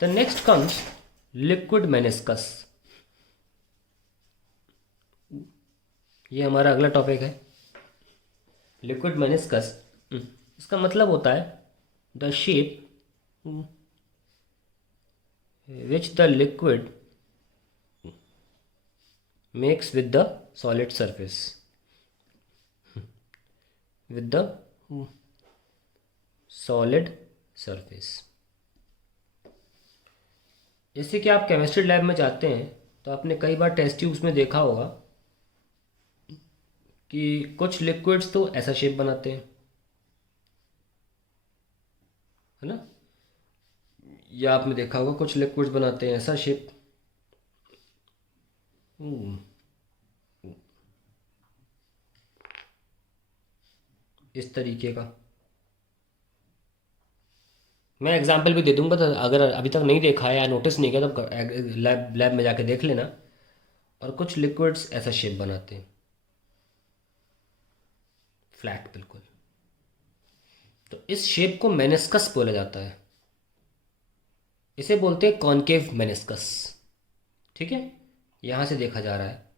The next comes liquid meniscus. ये हमारा अगला टॉपिक है, लिक्विड मेनिस्कस। इसका मतलब होता है the shape which the liquid makes with the solid surface, with the solid surface. जैसे कि आप केमिस्ट्री लैब में जाते हैं तो आपने कई बार टेस्ट ट्यूब्स में देखा होगा कि कुछ लिक्विड्स तो ऐसा शेप बनाते हैं, है ना, या आपने देखा होगा कुछ लिक्विड्स बनाते हैं ऐसा शेप। इस तरीके का मैं एग्जांपल भी दे दूंगा, तो अगर अभी तक नहीं देखा है या नोटिस नहीं किया तो लैब में जाके देख लेना। और कुछ लिक्विड्स ऐसा शेप बनाते हैं, फ्लैट बिल्कुल। तो इस शेप को मेनिस्कस बोला जाता है, इसे बोलते हैं कॉनकेव मेनिस्कस। ठीक है, यहाँ से देखा जा रहा है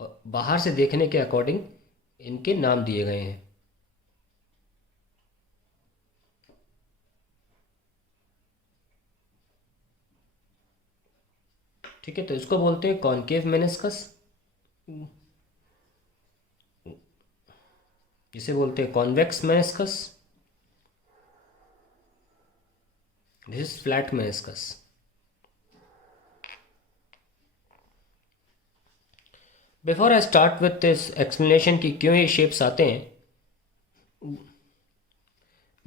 और बाहर से देखने के अकॉर्डिंग इनके नाम दिए गए हैं। ठीक है, तो इसको बोलते हैं कॉनकेव मेनिस्कस, इसे बोलते हैं convex meniscus, this is flat meniscus. Before I start with this explanation कि क्यों ये शेप्स आते हैं,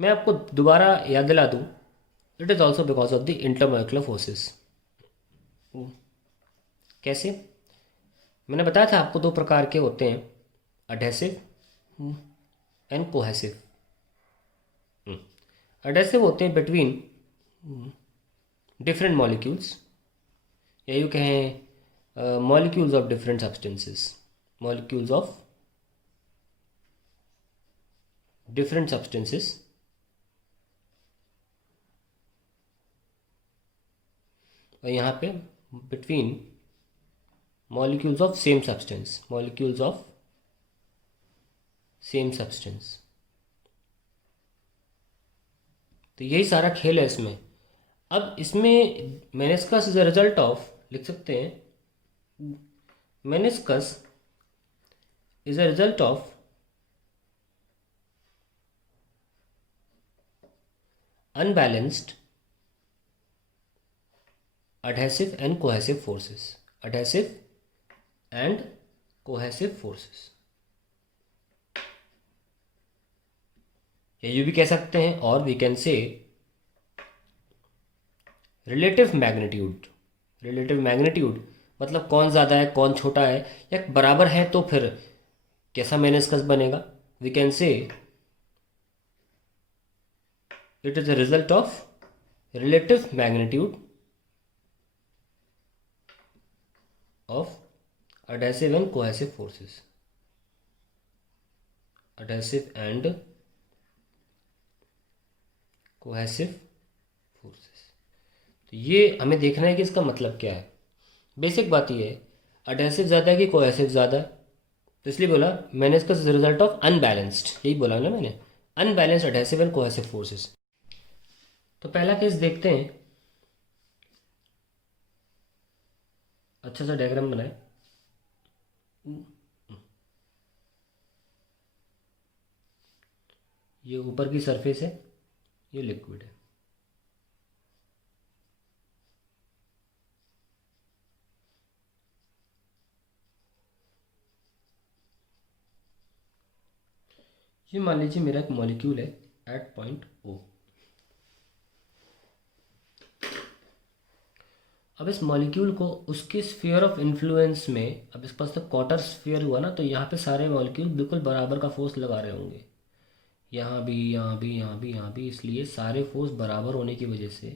मैं आपको दोबारा याद दिला दूँ, it is also because of the intermolecular forces. कैसे? मैंने बताया था आपको दो प्रकार के होते हैं, अडहेसिव एंड कोहेसिव। अडहेसिव होते हैं बिटवीन डिफरेंट मॉलिक्यूल्स, या यूँ कहें molecules of different substances, molecules of different substances. और यहाँ पे between molecules of same substance, molecules of same substance. तो यही सारा खेल है इसमें। अब इसमें meniscus is a result of, लिख सकते हैं, meniscus is a result of unbalanced adhesive and cohesive forces, adhesive and cohesive forces। या यूँ भी कह सकते हैं, और we can say relative magnitude. Relative magnitude मतलब कौन ज़्यादा है कौन छोटा है, या बराबर है तो फिर कैसा मेनिस्कस बनेगा। We can say it is a result of relative magnitude of adhesive and cohesive forces, adhesive and cohesive forces। तो ये हमें देखना है कि इसका मतलब क्या है। बेसिक बात ये है, adhesive ज़्यादा है कि cohesive ज़्यादा है, तो इसलिए बोला मैंने इसका रिजल्ट ऑफ अनबैलेंस्ड, यही बोला ना मैंने, unbalanced adhesive and cohesive forces। तो पहला केस देखते हैं, अच्छा सा डायग्राम बनाए। ये ऊपर की सरफेस है, ये लिक्विड है। ये मान लीजिए मेरा एक मॉलिक्यूल है एट पॉइंट ओ। अब इस मॉलिक्यूल को उसके स्फीयर ऑफ इन्फ्लुएंस में, अब इस पास तक क्वार्टर स्फीयर हुआ ना, तो यहाँ पे सारे मॉलिक्यूल बिल्कुल बराबर का फोर्स लगा रहे होंगे, यहाँ भी यहाँ भी यहाँ भी यहाँ भी। इसलिए सारे फोर्स बराबर होने की वजह से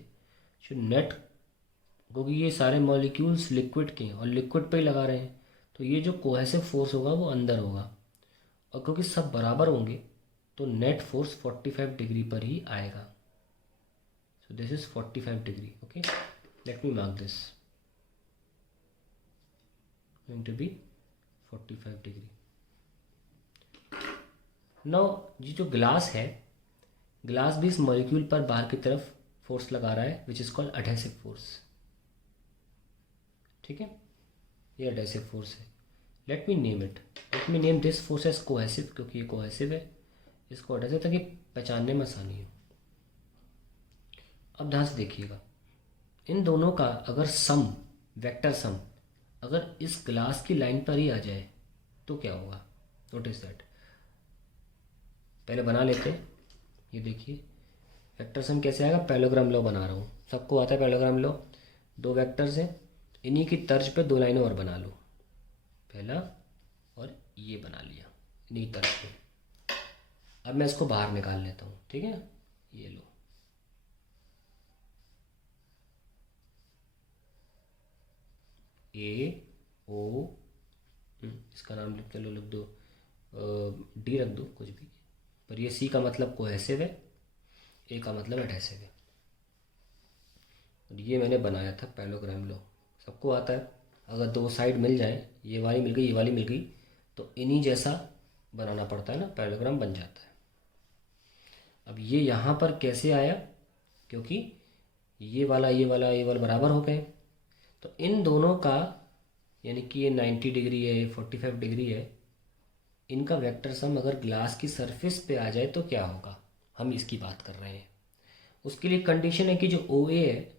जो नेट, क्योंकि ये सारे मॉलिक्यूल्स लिक्विड के हैं और लिक्विड पे ही लगा रहे हैं, तो ये जो कोहेसिव फोर्स होगा वो अंदर होगा। और क्योंकि सब बराबर होंगे तो नेट फोर्स 45 डिग्री पर ही आएगा। So this is 45 degree. Okay, let me mark this going to be 45 degree. Now ये जो ग्लास है, ग्लास भी इस मॉलिक्यूल पर बाहर की तरफ फोर्स लगा रहा है which is called adhesive force. ठीक है, ये अडहेसिव फोर्स है। Let me name it, let me name this force as cohesive, क्योंकि ये कोहेसिव है, इसको अडहेसिव ताकि पहचानने में आसानी हो। अब ध्यान से देखिएगा, इन दोनों का अगर सम, वेक्टर सम अगर इस ग्लास की लाइन पर ही आ जाए तो क्या होगा। नोटिस दैट, पहले बना लेते हैं। ये देखिए वेक्टर सम कैसे आएगा, पैरेललोग्राम लॉ बना रहा हूँ, सबको आता है पैरेललोग्राम लॉ। दो वेक्टर्स हैं, इन्हीं की तर्ज पे दो लाइनें और बना लो, पहला और ये बना लिया इन्हीं तर्ज पे। अब मैं इसको बाहर निकाल लेता हूँ, ठीक है, ये लो। ए ओ, इसका नाम चलो लिख दो, डी रख दो, कुछ भी, पर ये सी का मतलब कोहेसिव है, ए का मतलब एडहेसिव है। और ये मैंने बनाया था पैरेललोग्राम लॉ, सबको आता है। अगर दो साइड मिल जाए, ये वाली मिल गई, ये वाली मिल गई, तो इन्हीं जैसा बनाना पड़ता है ना, पैरेललोग्राम बन जाता है। अब ये यहाँ पर कैसे आया, क्योंकि ये वाला ये वाला ये वाला बराबर हो गए, तो इन दोनों का, यानी कि ये 90 डिग्री है, ये 45 डिग्री है, इनका वेक्टर सम अगर ग्लास की सरफेस पे आ जाए तो क्या होगा, हम इसकी बात कर रहे हैं। उसके लिए कंडीशन है कि जो ओ ए है,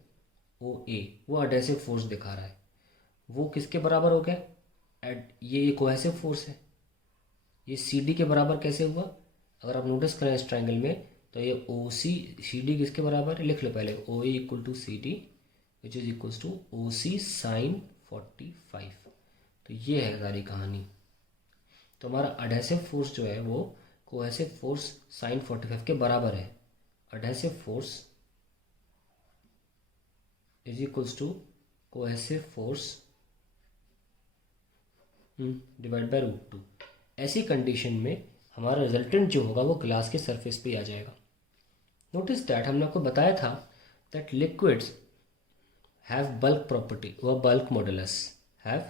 ओ ए वो अडहेसिव फोर्स दिखा रहा है, वो किसके बराबर हो गया, ये कोहेसिव फोर्स है। ये सी डी के बराबर कैसे हुआ, अगर आप नोटिस करें इस ट्रायंगल में, तो ये ओ सी सी डी किसके बराबर है, लिख लो पहले, O A equal to C D which is equals to O C sine 45। तो ये है सारी कहानी। तो हमारा अडहेसिव फोर्स जो है वो कोहेसिव फोर्स साइन 45 के बराबर है। Adhesive force is equals to cohesive force divide by √2। ऐसी कंडीशन में हमारा रिजल्टेंट जो होगा वो ग्लास के सरफेस पे आ जाएगा। नोटिस दैट हमने आपको बताया था that liquids have bulk property, व bulk modulus, have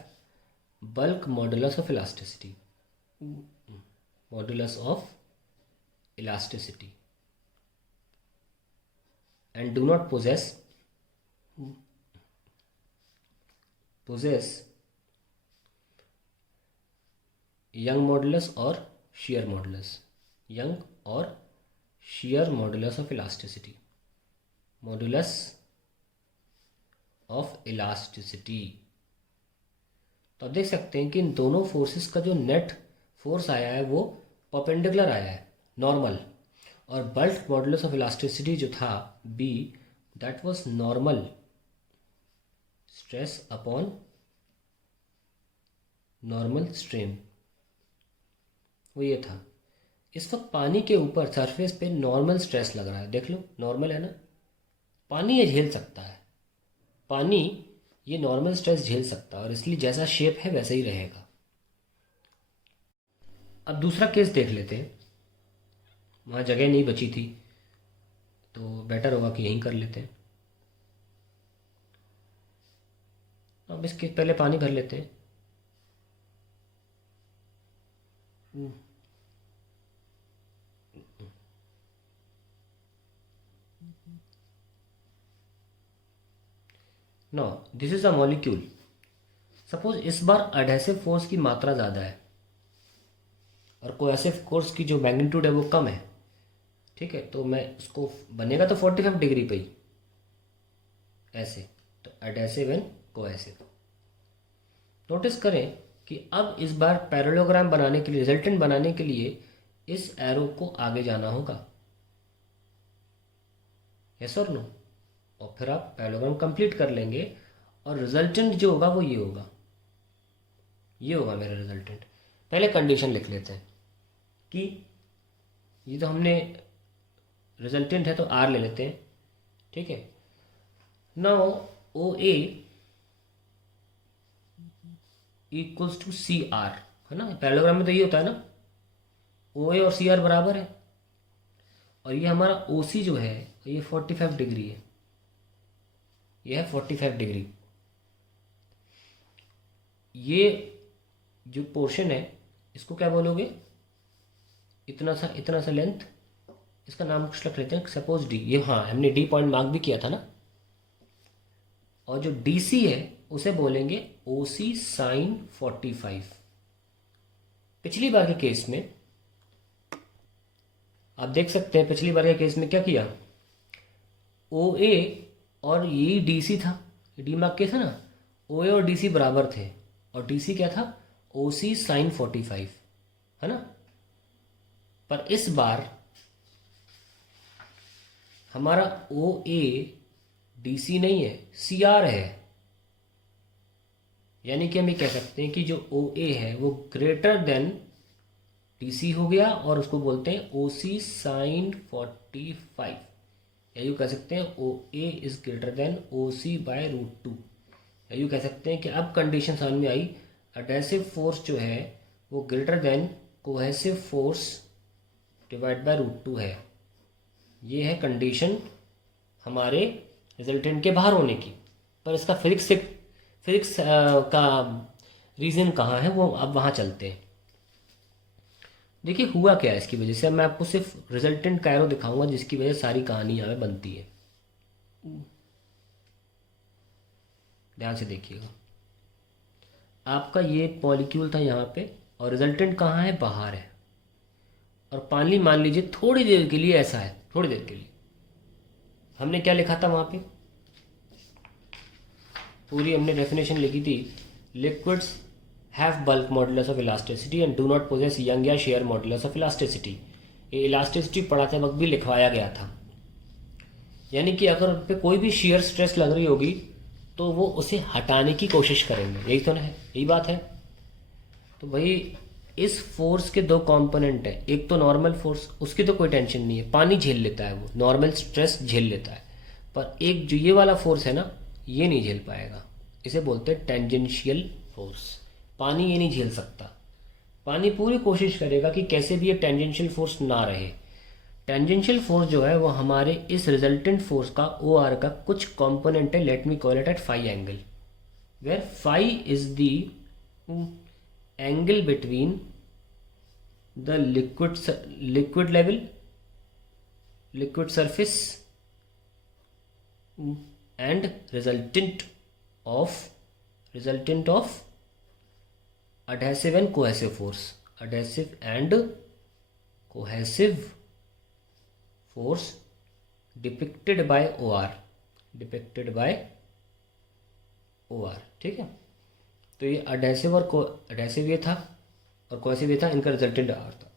bulk modulus of elasticity, modulus of elasticity, and do not possess young modulus or shear modulus, young or shear modulus of elasticity, modulus of elasticity। तो आप देख सकते हैं कि इन दोनों forces का जो नेट फोर्स आया है वो परपेंडिकुलर आया है, नॉर्मल, और बल्क मॉडुलस ऑफ इलास्टिसिटी जो था B, that was normal stress upon normal strain, वो ये था। इस वक्त पानी के ऊपर सरफेस पे नॉर्मल स्ट्रेस लग रहा है, देख लो नॉर्मल है ना, पानी ये झेल सकता है, पानी ये नॉर्मल स्ट्रेस झेल सकता है, और इसलिए जैसा शेप है वैसा ही रहेगा। अब दूसरा केस देख लेते हैं, वहाँ जगह नहीं बची थी तो बेटर होगा कि यहीं कर लेते हैं। अब इसके पहले पानी भर लेते हैं। No, this is a molecule. Suppose इस बार एडहेसिव फोर्स की मात्रा ज़्यादा है और कोहेसिव फोर्स की जो मैग्नीट्यूड है वो कम है, ठीक है, तो मैं उसको बनेगा तो 45 डिग्री पे ही ऐसे, तो एडहेसिव एंड कोहेसिव। नोटिस करें कि अब इस बार पैरेललोग्राम बनाने के लिए, रिजल्टेंट बनाने के लिए इस एरो को आगे जाना होगा, यस और नो, और फिर आप पैरेललोग्राम कंप्लीट कर लेंगे और रिजल्टेंट जो होगा वो ये होगा, ये होगा मेरा रिजल्टेंट। पहले कंडीशन लिख लेते हैं कि ये तो हमने रिजल्टेंट है तो आर ले लेते हैं, ठीक है। Now O A equals to C R, है ना, पैरेललोग्राम में तो ये होता है ना, ओ ए और सी आर बराबर है, और ये हमारा ओ सी जो है ये 45 डिग्री है, ये है 45 डिग्री। ये जो पोर्शन है इसको क्या बोलोगे, इतना सा लेंथ, इसका नाम कुछ रख लेते हैं, सपोज डी। ये हाँ, हमने डी पॉइंट मार्क भी किया था ना। और जो डी सी है उसे बोलेंगे ओ सी साइन 45। पिछली बार के केस में आप देख सकते हैं, पिछली बार के केस में क्या किया, ओ ए और ये डी सी था, डी मार्क किया था ना, ओ ए और डी सी बराबर थे, और डी सी क्या था, ओ सी साइन 45, है ना। पर इस बार हमारा ओ ए डी सी नहीं है, सी आर है। यानी कि हम ये कह सकते हैं कि जो ओ ए है वो ग्रेटर देन डी सी हो गया, और उसको बोलते हैं ओ सी साइन 45। या यूँ कह सकते हैं O A is greater than O C by √2। या यूँ कह सकते हैं कि अब कंडीशन समझ में आई, एडहेसिव फोर्स जो है वो greater than cohesive force divide by √2 है। ये है कंडीशन हमारे रिजल्टेंट के बाहर होने की। पर इसका फिजिक्स का रीज़न कहाँ है, वो अब वहाँ चलते हैं। देखिए हुआ क्या है इसकी वजह से। अब मैं आपको सिर्फ रिजल्टेंट का एरो दिखाऊंगा जिसकी वजह से सारी कहानी यहाँ पे बनती है। ध्यान से देखिएगा, आपका ये मॉलिक्यूल था यहाँ पे, और रिजल्टेंट कहाँ है, बाहर है। और पानी मान लीजिए थोड़ी देर के लिए ऐसा है, थोड़ी देर के लिए। हमने क्या लिखा था वहाँ पे, पूरी हमने डेफिनेशन लिखी थी, liquids have bulk modulus of elasticity and do not possess young या शेयर मॉडुलस ऑफ इलास्टिसिटी। ये इलास्टिसिटी पढ़ाते वक्त भी लिखवाया गया था। यानी कि अगर उन पर कोई भी शेयर स्ट्रेस लग रही होगी तो वो उसे हटाने की कोशिश करेंगे, यही तो है, यही बात है। तो भाई इस फोर्स के दो कंपोनेंट हैं, एक तो नॉर्मल फोर्स, उसकी तो कोई टेंशन नहीं है, पानी झेल लेता है, वो नॉर्मल स्ट्रेस झेल लेता है। पर एक जो ये वाला फोर्स है ना, ये नहीं झेल पाएगा, इसे बोलते हैं टेंजेंशियल फोर्स। पानी ये नहीं झेल सकता। पानी पूरी कोशिश करेगा कि कैसे भी ये टेंजेंशियल फोर्स ना रहे। टेंजेंशियल फोर्स जो है वो हमारे इस रिजल्टेंट फोर्स का, ओ आर का कुछ कंपोनेंट है, let me call it at phi angle, where phi is the angle between the liquid level, liquid surface and resultant of adhesive and cohesive force, adhesive and cohesive force depicted by OR, ठीक है। तो ये adhesive ये था और cohesive ये था, इनका रिजल्टेंट R था।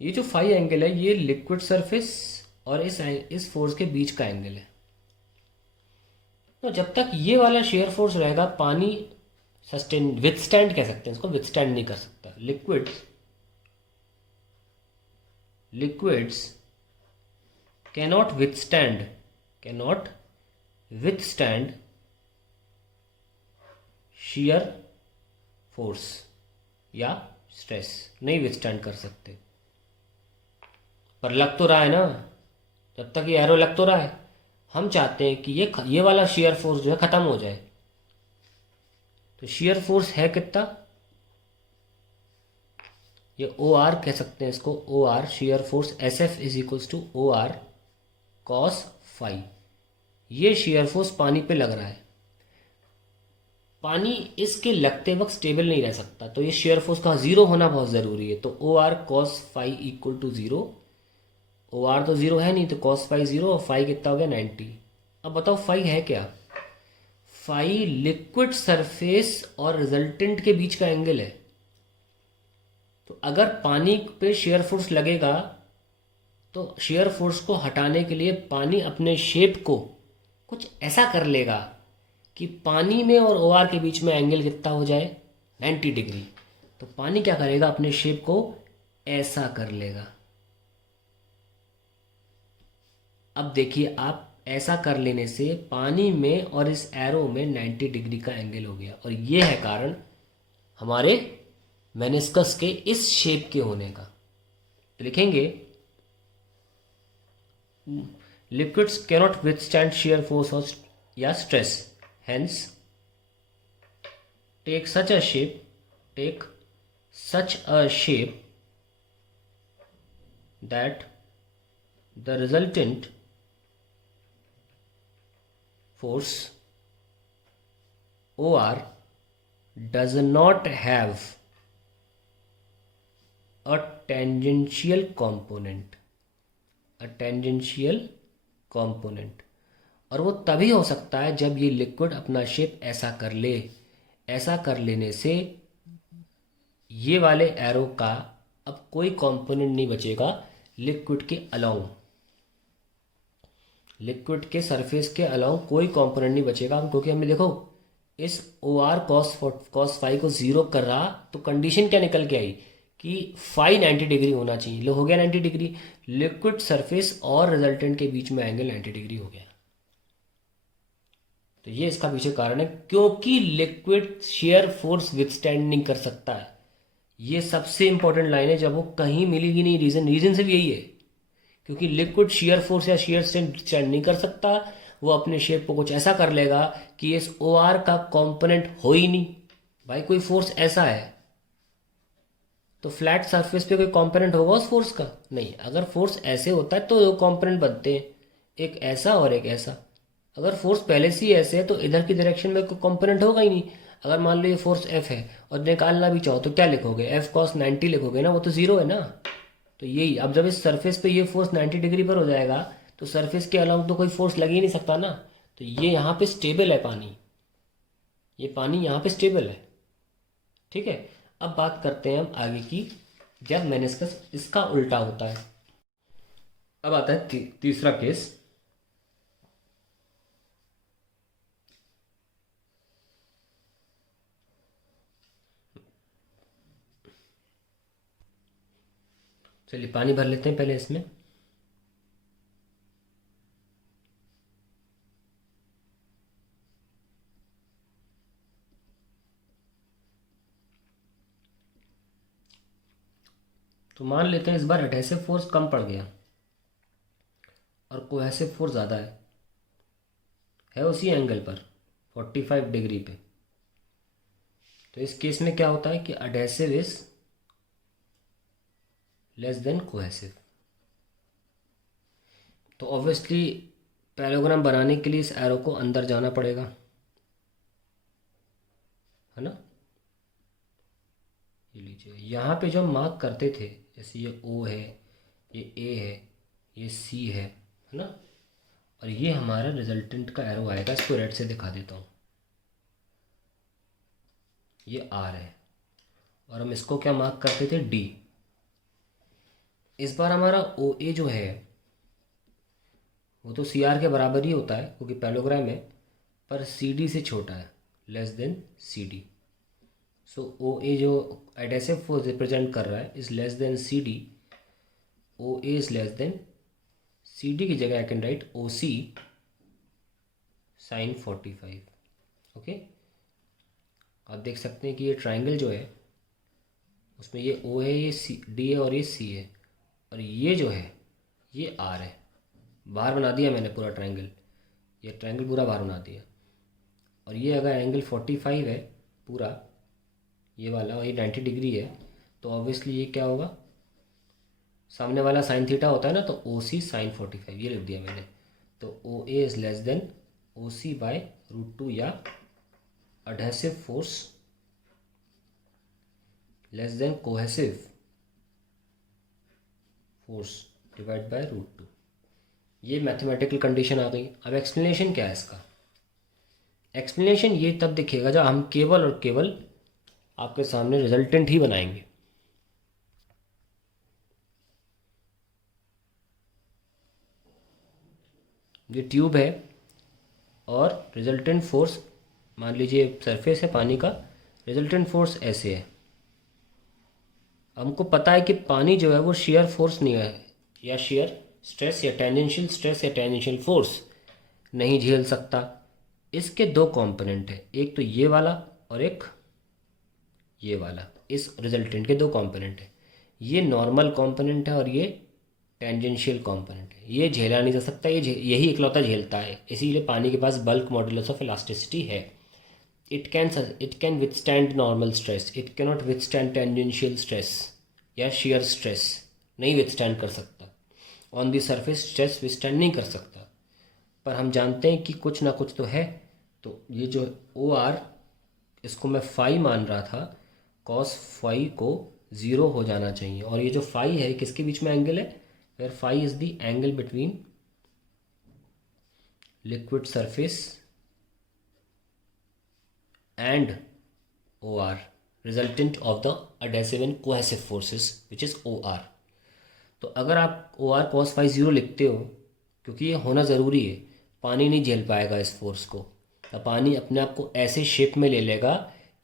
ये जो फाई एंगल है ये लिक्विड सरफेस और इस फोर्स के बीच का एंगल है। तो जब तक ये वाला शेयर फोर्स रहेगा, पानी विथस्टैंड कह सकते हैं इसको, विथस्टैंड नहीं कर सकता। Liquids cannot withstand shear force या स्ट्रेस, नहीं विथस्टैंड कर सकते। पर लग तो रहा है ना, जब तक ये एरो लग तो रहा है। हम चाहते हैं कि ये वाला शियर फोर्स जो है खत्म हो जाए। तो शियर फोर्स है कितना, ये ओ आर कह सकते हैं इसको, O R shear force S F is equals to O R cos phi. ये शियर फोर्स पानी पे लग रहा है। पानी इसके लगते वक्त स्टेबल नहीं रह सकता, तो ये शेयर फोर्स का जीरो होना बहुत ज़रूरी है। तो O R cos phi equal to zero. O R तो जीरो है नहीं, तो कॉस फाई जीरो, और फाई कितना हो गया 90। अब बताओ फाई है क्या, फाई लिक्विड सरफेस और रिजल्टेंट के बीच का एंगल है। तो अगर पानी पे शेयर फोर्स लगेगा तो शेयर फोर्स को हटाने के लिए पानी अपने शेप को कुछ ऐसा कर लेगा कि पानी में और ओआर के बीच में एंगल कितना हो जाए, 90 डिग्री। तो पानी क्या करेगा, अपने शेप को ऐसा कर लेगा। अब देखिए आप, ऐसा कर लेने से पानी में और इस एरो में 90 डिग्री का एंगल हो गया, और ये है कारण हमारे मेनिस्कस के इस शेप के होने का। तो लिखेंगे liquids cannot withstand shear force या stress. Hence take such a shape, take such a shape that the resultant force OR does not have a tangential component, a tangential component। और वो तभी हो सकता है जब ये लिक्विड अपना शेप ऐसा कर ले। ऐसा कर लेने से ये वाले एरो का अब कोई कंपोनेंट नहीं बचेगा लिक्विड के अलाउंग, लिक्विड के सरफेस के अलाउंग कोई कंपोनेंट नहीं बचेगा। क्योंकि हमने देखो इस ओ आर कॉस फाई को ज़ीरो कर रहा तो कंडीशन क्या निकल के आई कि फाई 90 डिग्री होना चाहिए। लो हो गया 90 डिग्री, लिक्विड सरफेस और रिजल्टेंट के बीच में एंगल 90 डिग्री हो गया। तो ये इसका पीछे कारण है, क्योंकि लिक्विड शेयर फोर्स विथस्टैंड नहीं कर सकता है। ये सबसे इंपॉर्टेंट लाइन है, जब वो कहीं मिलेगी नहीं। रीजन सिर्फ यही है, क्योंकि लिक्विड शेयर फोर्स या शेयर स्ट्रेंथ नहीं कर सकता। वो अपने शेप को कुछ ऐसा कर लेगा कि इस ओ आर का कंपोनेंट हो ही नहीं। भाई कोई फोर्स ऐसा है तो फ्लैट सरफेस पे कोई कंपोनेंट होगा उस फोर्स का? नहीं। अगर फोर्स ऐसे होता है तो दो कंपोनेंट बनते हैं, एक ऐसा और एक ऐसा। अगर फोर्स पहले से ही ऐसे है तो इधर की डायरेक्शन में कोई कंपोनेंट होगा ही नहीं। अगर मान लो ये फोर्स एफ है और निकालना भी चाहो तो क्या लिखोगे? एफ कॉस 90 लिखोगे ना, वो तो जीरो है ना। तो यही, अब जब इस सरफेस पे ये फोर्स 90 डिग्री पर हो जाएगा तो सरफेस के अलाउंग तो कोई फोर्स लग ही नहीं सकता ना। तो ये यहाँ पे स्टेबल है पानी, ये पानी यहाँ पे स्टेबल है। ठीक है, अब बात करते हैं हम आगे की, जब मेनिस्कस इसका उल्टा होता है। अब आता है तीसरा केस। चलिए पानी भर लेते हैं पहले इसमें। तो मान लेते हैं इस बार एडहेसिव फोर्स कम पड़ गया और कोहेसिव फोर्स ज़्यादा है उसी एंगल पर 45 डिग्री पे। तो इस केस में क्या होता है कि adhesive is less than cohesive. तो ऑब्वियसली पैरेललोग्राम बनाने के लिए इस एरो को अंदर जाना पड़ेगा, है ना। ये लीजिए, यहाँ पे जो हम मार्क करते थे, जैसे ये ओ है, ये ए है, ये सी है ना। और ये हमारा रिजल्टेंट का एरो आएगा। इसको रेड से दिखा देता हूँ, ये आर है और हम इसको क्या मार्क करते थे? डी। इस बार हमारा ओ ए जो है वो तो सी आर के बराबर ही होता है क्योंकि पैरेललोग्राम है, पर सी डी से छोटा है, less than C D. So O A जो एडहेसिव फोर्स रिप्रेजेंट कर रहा है is less than C D. O A is less than C D की जगह I can write O C sine 45। Okay, आप देख सकते हैं कि ये ट्राइंगल जो है उसमें ये ओ है, ये सी डी है और ये सी है, और ये जो है ये आर है। बाहर बना दिया मैंने पूरा ट्राइंगल, ये ट्राइंगल पूरा बाहर बना दिया। और ये अगर एंगल 45 है पूरा ये वाला, और ये 90 डिग्री है, तो ऑब्वियसली ये क्या होगा? सामने वाला साइन थीटा होता है ना, तो ओ सी साइन 45 ये लिख दिया मैंने। तो O A is less than O C by √2, या adhesive force less than cohesive force divide by √2। ये मैथमेटिकल कंडीशन आ गई। अब एक्सप्लेनेशन क्या है इसका? एक्सप्लेनेशन ये तब दिखेगा जब हम केवल और केवल आपके सामने रिजल्टेंट ही बनाएंगे। ये ट्यूब है और रिजल्टेंट फोर्स, मान लीजिए सरफेस है पानी का, रिजल्टेंट फोर्स ऐसे है। हमको पता है कि पानी जो है वो शेयर फोर्स नहीं है, या शेयर स्ट्रेस या टेंजेंशियल स्ट्रेस या टेंजेंशियल फोर्स नहीं झेल सकता। इसके दो कंपोनेंट है, एक तो ये वाला और एक ये वाला। इस रिजल्टेंट के दो कंपोनेंट है, ये नॉर्मल कंपोनेंट है और ये टेंजेंशियल कंपोनेंट है, ये झेला नहीं जा सकता, यही इकलौता झेलता है, इसीलिए पानी के पास बल्क मॉडुलस ऑफ इलास्टिसिटी है। It can withstand normal stress, it cannot withstand tangential stress या शेयर स्ट्रेस, नहीं विथस्टैंड कर सकता। On the surface stress withstand नहीं कर सकता, पर हम जानते हैं कि कुछ ना कुछ तो है। तो ये जो ओ आर, इसको मैं फाई मान रहा था, कॉस फाई को ज़ीरो हो जाना चाहिए। और ये जो फाई है किसके बीच में एंगल है, where phi is the angle between liquid surface and O R, resultant of the adhesive and cohesive forces which is O R. तो अगर आप O R cos phi zero लिखते हो, क्योंकि ये होना ज़रूरी है, पानी नहीं झेल पाएगा इस फोर्स को, तो पानी अपने आप को ऐसे शेप में ले लेगा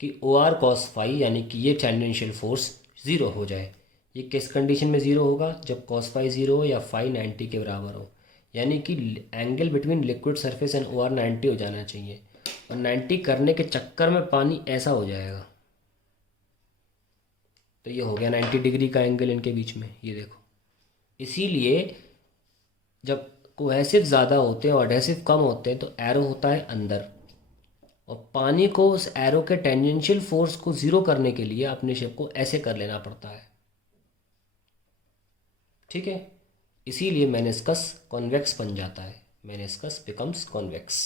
कि ओ आर कॉस फाई यानी कि ये टेंजेंशियल फोर्स ज़ीरो हो जाए। ये किस कंडीशन में ज़ीरो होगा, जब कॉस फाई ज़ीरो हो या फाई 90 के बराबर हो, यानी कि angle between liquid surface and O R 90 हो जाना चाहिए। और 90 करने के चक्कर में पानी ऐसा हो जाएगा, तो ये हो गया 90 डिग्री का एंगल इनके बीच में, ये देखो। इसीलिए जब कोहेसिव ज़्यादा होते हैं और एडहेसिव कम होते हैं तो एरो होता है अंदर, और पानी को उस एरो के टेंजेंशियल फोर्स को ज़ीरो करने के लिए अपने शेप को ऐसे कर लेना पड़ता है, ठीक है। इसीलिए मेनिस्कस कॉन्वेक्स बन जाता है, meniscus becomes convex.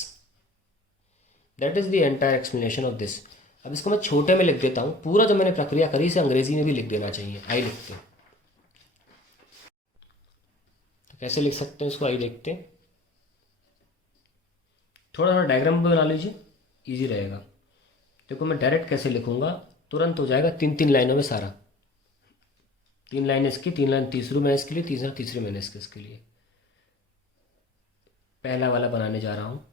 That is the entire explanation of this. अब इसको मैं छोटे में लिख देता हूँ, पूरा जो मैंने प्रक्रिया करी इसे अंग्रेजी में भी लिख देना चाहिए, आई लिखते हैं। तो कैसे लिख सकते हैं इसको, आई लिखते हैं। थोड़ा थोड़ा डायग्राम भी बना लीजिए, ईजी रहेगा। देखो मैं डायरेक्ट कैसे लिखूँगा, तुरंत हो जाएगा, 3-3 लाइनों में सारा। 3 लाइन इसकी, 3 लाइन तीसरी मैंने इसके लिए, तीसरी मैंने इसके लिए। पहला वाला बनाने जा रहा हूँ।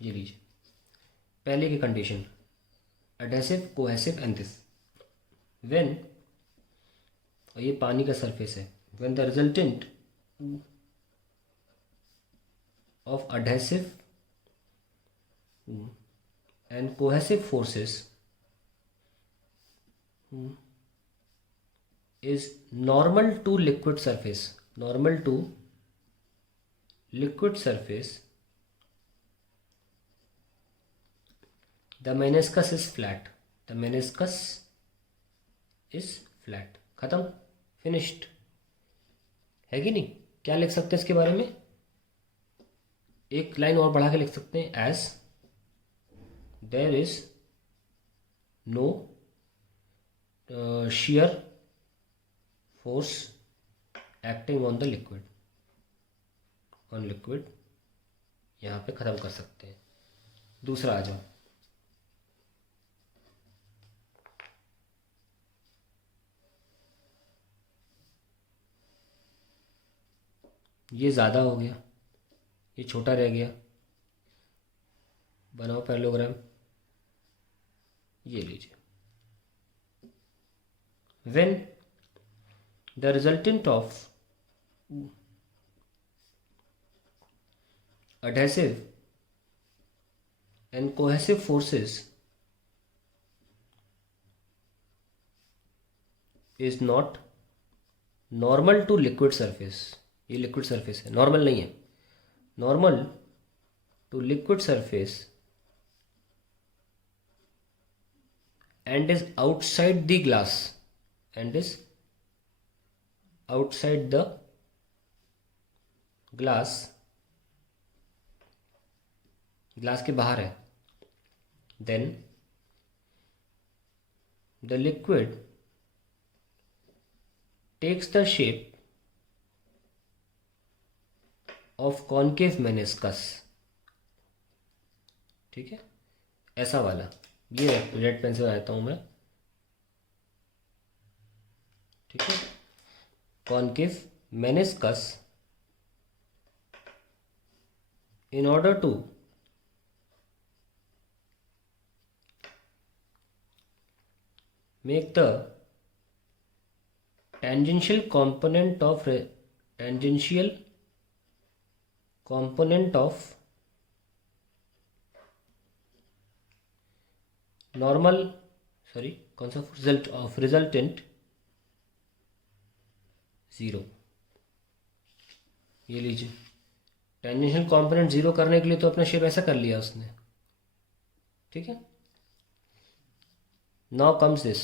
ये लीजिए, पहले की condition, adhesive cohesive and this when, और ये पानी का सरफेस है, when the resultant of adhesive and cohesive forces is normal to liquid surface, normal to liquid surface, the meniscus is flat, the meniscus is flat, खत्म, finished है कि नहीं। क्या लिख सकते हैं इसके बारे में, एक लाइन और बढ़ा के लिख सकते हैं, as there is no shear force acting on the liquid, on liquid, यहाँ पे ख़त्म कर सकते हैं। दूसरा आ जाओ, ये ज़्यादा हो गया, ये छोटा रह गया, बनाओ पैरेललोग्राम, ये लीजिए। when the resultant of adhesive and cohesive forces is not normal to liquid surface, ये liquid surface है, normal नहीं है, normal to liquid surface and is outside the glass, and is outside the glass, glass के बाहर है, then the liquid takes the shape of concave meniscus, ठीक है, ऐसा वाला, ये रेड पेन से बनाता हूँ मैं, ठीक है, concave meniscus, in order to make the tangential component of normal sorry कौन सा, रिजल्ट ऑफ रिजल्टेंट 0। ये लीजिए, टेंजेंशियल कंपोनेंट 0 करने के लिए तो अपना शेप ऐसा कर लिया उसने, ठीक है। नाउ कम्स दिस,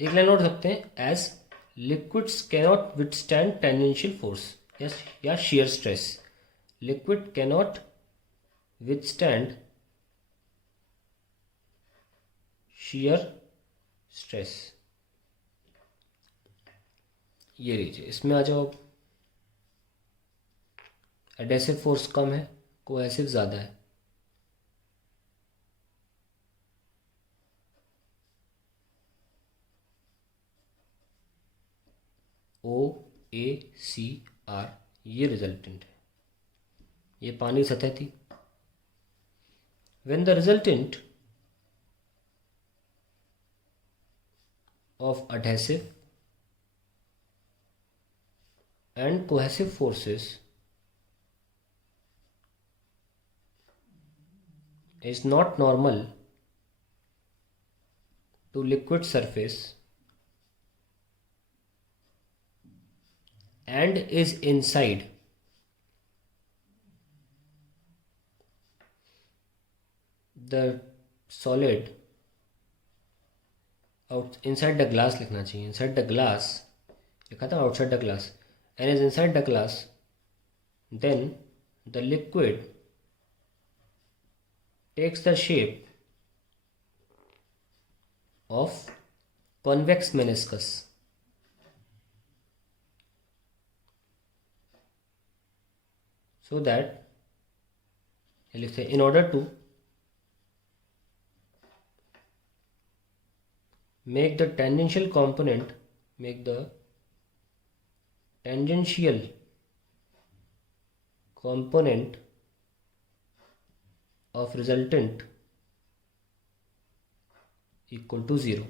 एक लाइन नोट सकते हैं, as liquids cannot withstand tangential force या shear stress, liquid cannot withstand shear stress। ये लीजिए, इसमें आ जाओ, एडेसिव फोर्स कम है, कोहेसिव ज़्यादा है। OACR ये रिजल्टेंट है, ये पानी सतह थी। When the resultant of adhesive and cohesive forces is not normal to liquid surface and is inside the solid, out inside the glass लिखना चाहिए, inside the glass लिखा था, outside the glass, and is inside the glass, then the liquid takes the shape of convex meniscus। So that in order to make the tangential component, make the tangential component of resultant equal to 0,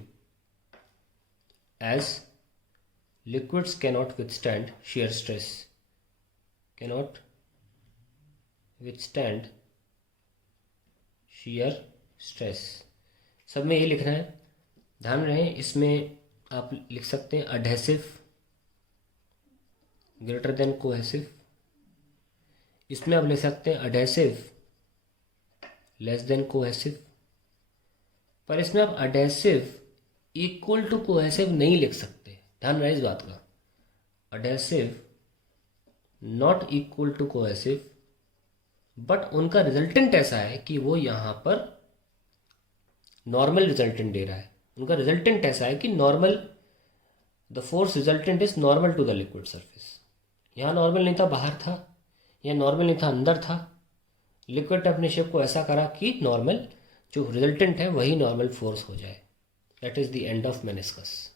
as liquids cannot withstand shear stress, cannot withstand shear stress। सब में ये लिखना है, ध्यान रहे। इसमें आप लिख सकते हैं अडहेसिव ग्रेटर देन कोहेसिव, इसमें आप लिख सकते हैं अडहेसिव लेस देन कोहेसिव, पर इसमें आप अडहेसिव इक्वल टू कोहेसिव नहीं लिख सकते, ध्यान रहे इस बात का। Adhesive not equal to cohesive, but उनका रिजल्टेंट ऐसा है कि वो यहाँ पर नॉर्मल रिजल्टेंट दे रहा है। उनका रिजल्टेंट ऐसा है कि normal, the force resultant is normal to the liquid surface. यहाँ नॉर्मल नहीं था, बाहर था, यहाँ नॉर्मल नहीं था, अंदर था। लिक्विड ने अपने शेप को ऐसा करा कि नॉर्मल जो रिजल्टेंट है वही नॉर्मल फोर्स हो जाए। That is the end of meniscus.